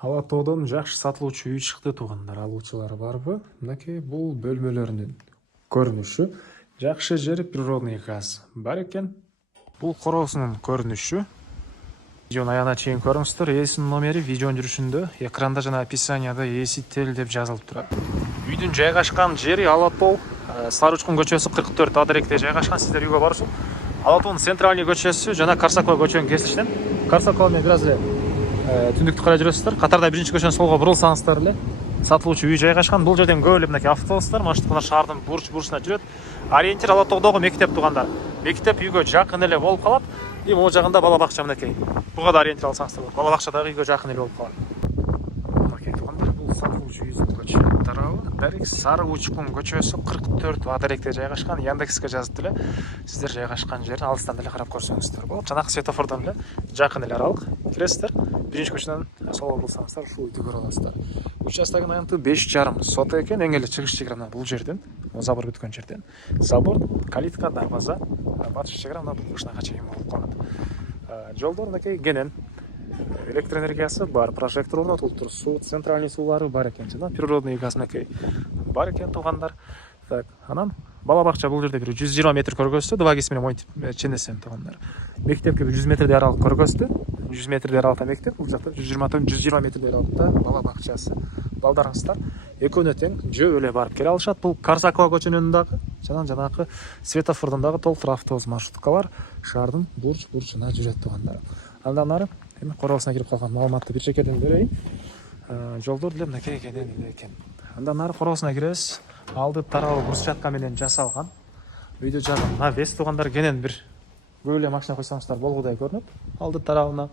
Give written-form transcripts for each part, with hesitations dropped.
Ала тоодон жакшы сатылуучу үй чыкты туугандар. Алуучулар барбы? Мынакей бул бөлмөлөрүнүн көрүнүшү. Жакшы жер природный газ бар экен. Бул короосунун көрүнүшү. Видеонун аягына чейин көрүңүздөр. Ээсинин номери видеонун жүрүшүндө, экранда жана описанияда ээси тел деп жазылып турат. Үйдүн жайгашкан жери Ала тоо, Сары Учкун көчөсү 44 адеректе жайгашкан. Сиздер үйгө барышып, Ала тоонун центральный көчөсү жана Карсакова көчөнүн кесилишинен Карсакова менен бир аз эле түндүктү карай жүрөсүздөр. Катарда биринчи көчөнүн солго бурулсаңыздар эле сатылуучу үй жайгашкан. Бул жерден көп эле мынакей автобустар, маршруттар шаардын бурч-бурчуна жүрөт. Ориентир Ала тоодогу мектеп туугандар. Мектеп үйгө жакын эле болуп калат. И могу жагында бала бакча мынакей. Буга да ориентир алсаңыздар болот. Бала бакча дагы үйгө жакын эле болуп калат. Мынакей туугандар, бул сатылуучу үйдүн көчө тарабы. Дарек Сары Учкун көчөсү 44 адеректе жайгашкан. Яндекске жазып эле сиздер жайгашкан жерин алыстан эле карап көрсөңүздөр болот. Жанакы светофордон эле жакын эле аралык. Киресиздер. Биринчи көчөдөн солго бурсаңыздар ушул үйдү көрө аласыздар. Участогунун аянты 5,5 соток экен. Эң эле чыгыш чегара мына бул жерден, забор бүткөн жерден. Забор, калитка, дарбаза, батыш чегара мына бул кышнага чейин болуп калат. Жолдор мынакей кенен. Электр энергиясы бар, прожектор орнотулуп тур, суу, центральный суулары бар экен жана природный газ мынакей бар экен туугандар. Так, анан бала бакча бул жерде бир 120 метр көргөздү, 2 кеси менен монтип ченесем туугандар. Мектепке бир 100 метрдей аралык көргөздү. 100 метрдей аралыкта мектеп, бул жакта 120 метрдей аралыкта бала бакчасы. Балдарыңыздар экөөнө тең жөө эле барып келе алышат. Бул Карсакова көчөнүн дагы жана жанакы светофордон дагы толтура автобус маршруткалар шаардын бурч-бурчуна жүрөт туугандар. Андан ары эми короосуна кирип калган маалыматты бир чекеден берейин. Жолдор деле мынакей кенен эле экен. Андан ары короосуна киребиз. Алды тарабы брусчатка менен жасалган. Үйдө жагы навес туугандар, кенен бир көп эле машина койсоңуздар болгудай көрүнөт. Алды тарабына.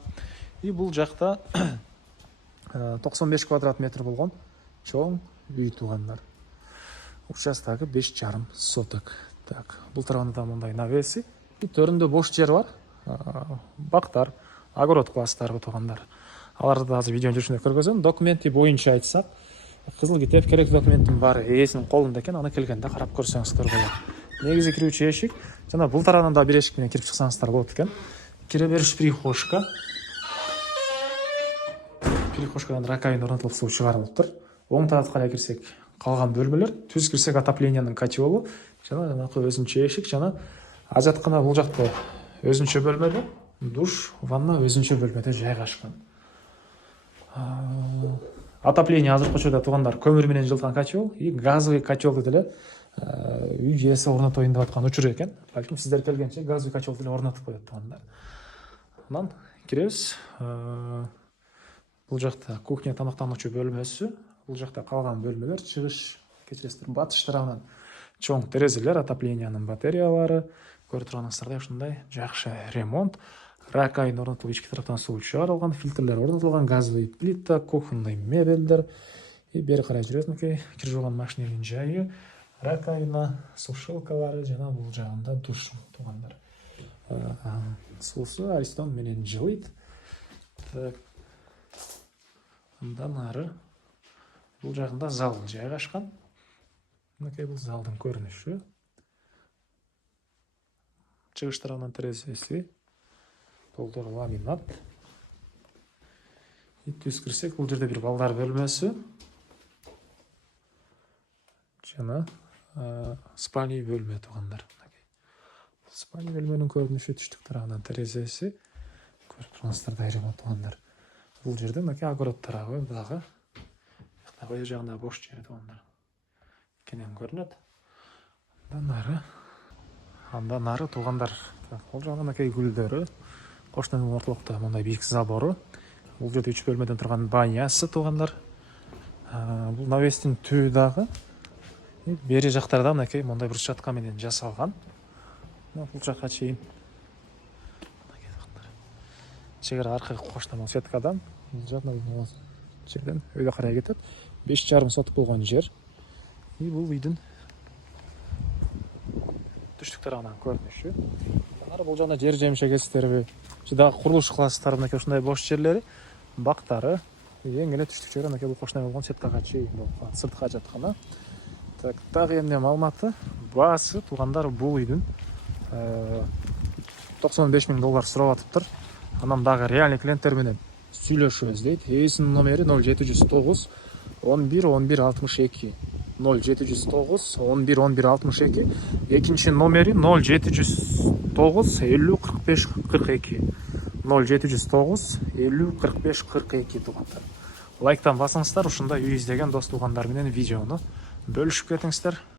И бул жакта 95 квадрат метр болгон чоң үй туугандар. Участогу 5,5 соток. Так, бул тарабында да мындай навеси. И төрүндө бош жер бар. Бактар, огород класстары туугандар. Аларды да азыр видеонун жүрүшүндө көргөзөм. Документи боюнча айтсак, кызыл китеп керек документтин баары ээсинин колунда экен. Аны келгенде карап көрсөңүздөр болот. Негизи кирүүчү эшик жана бул тарабынан да бир эшик менен кирип чыксаңыздар болот экен. Кире бериш прихожка. Прихожкадан раковин орнотулуп суу чыгарылыптыр. Оң тарапка карай кирсек, калган бөлмөлөр, түз кирсек отоплениянын котелу жана жанакы өзүнчө эшик жана ажаткана бул жакта өзүнчө бөлмөдө, душ, ванна өзүнчө бөлмөдө жайгашкан. Отопление азыр көчөдө туугандар көмүр менен жылыткан котел и газовый котелду деле үй ээси орнотоюн деп аткан учур экен. Балким сиздер келгенче газовый котелду деле орнотуп коет туугандар. Анан киребиз. Бул жакта кухня тамактануучу бөлмөсү, бул жакта калган бөлмөлөр, чыгыш кечиресиздер. Батыш тарабынан чоң терезелер, отоплениянын батареялары, көрүп турганыңыздардай ушундай жакшы ремонт. Раковин орнотулуп, ички тараптан суу чыгарылган, фильтрлер орнотулган, газовый плита, кухонный мебелдер. И бери карай жүрөт мынакей кире жууган машиненин жайы, раковина, сушилкалары жана бул жагында душ туугандар. Суусу Аристон менен жылыйт. Так. Андан ары бул жагында зал жайгашкан. Мынакей бул залдын көрүнүшү. Чыгыш тарабынан терезеси, полдор ламинат. И түз кирсек, бул жерде бир балдар бөлмөсү жана спальный бөлмө туугандар. Спальный бөлмөнүн көрүнүшү, түштүк тарабынан терезеси, көрүп турганыңыздардай ремонт туугандар. Бул жерде мынакей огород тарабы дагы ой жагында бош жер туугандар. Кенен көрүнөт. Андан ары туугандар. Бул жагында мынакей гүлдөрү, коштонун ортолукта мындай бийик забору. Бул жерде 3 бөлмөдөн турган банясы туугандар. Бул навестин түбү дагы. Бери жактарда мынакей мындай брусчатка менен жасалган. Бул жакка чейин. Чегара аркы коштон сеткадан жана жерден өйдө карай кетет. 5,5 соток болгон жер. И бул үйдүн түштүк тарабынан көрүнүшү. Ары бул жана жер жемшегестерби, дагы курулуш класстары мынакей ушундай бош жерлери, бактары, эң эле түштүк жер мынакей бул кошуна болгон сеткага чейин болуп калат, сырткы жатканы. Так, дагы эмне маалыматы? Баасы туугандар бул үйдүн $95,000 сурап атыптыр. Анан дагы реальный клиенттер менен сүйлөшөбүз дейт. Ээсинин номери 0709 11 11 62. 0709 11 11 62. Экинчи номери 0709 50 45 42. 0709 50 45 42 туугандар. Лайктан басыңыздар, ушундай үй издеген дос туугандар менен видеону бөлүшүп кетиңиздер.